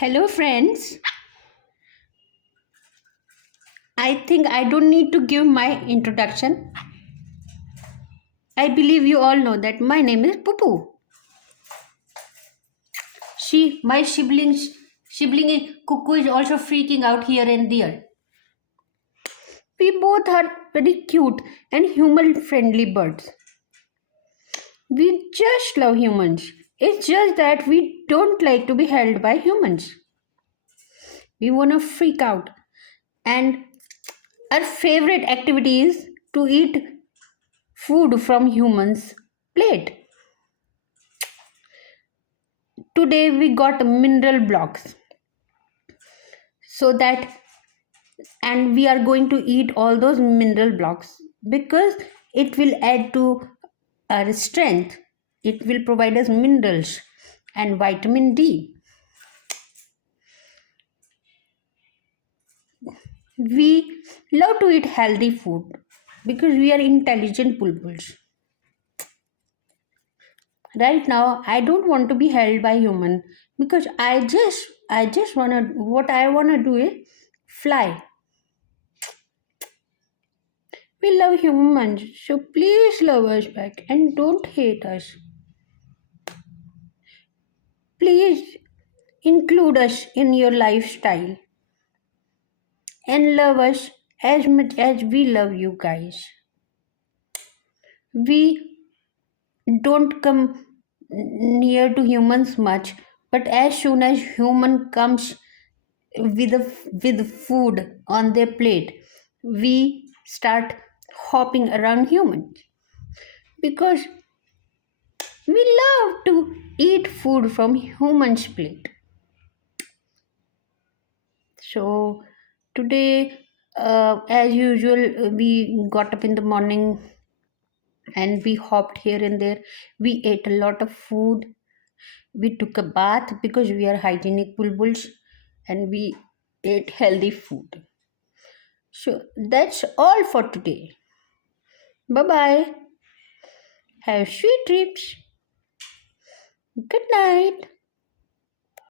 Hello, friends. I think I don't need to give my introduction. I believe you all know that my name is Puppu. My sibling Cuckoo is also freaking out here and there. We both are very cute and human-friendly birds. We just love humans. It's just that we don't like to be held by humans. We want to freak out. And our favorite activity is to eat food from humans' plate. Today we got mineral blocks so that and we are going to eat all those mineral blocks because it will add to our strength. It will provide us minerals and vitamin D. We love to eat healthy food because we are intelligent bulbuls. Right now I don't want to be held by human because I just want to what I want to do is fly. We love humans, so please love us back and don't hate us. Please include us in your lifestyle and love us as much as we love you guys. We don't come near to humans much, but as soon as human comes with food on their plate, we start hopping around humans because we love to eat food from humans' plate. So today, as usual, we got up in the morning and we hopped here and there. We ate a lot of food. We took a bath because we are hygienic bulbuls and we ate healthy food. So that's all for today. Bye bye. Have sweet dreams. Good night.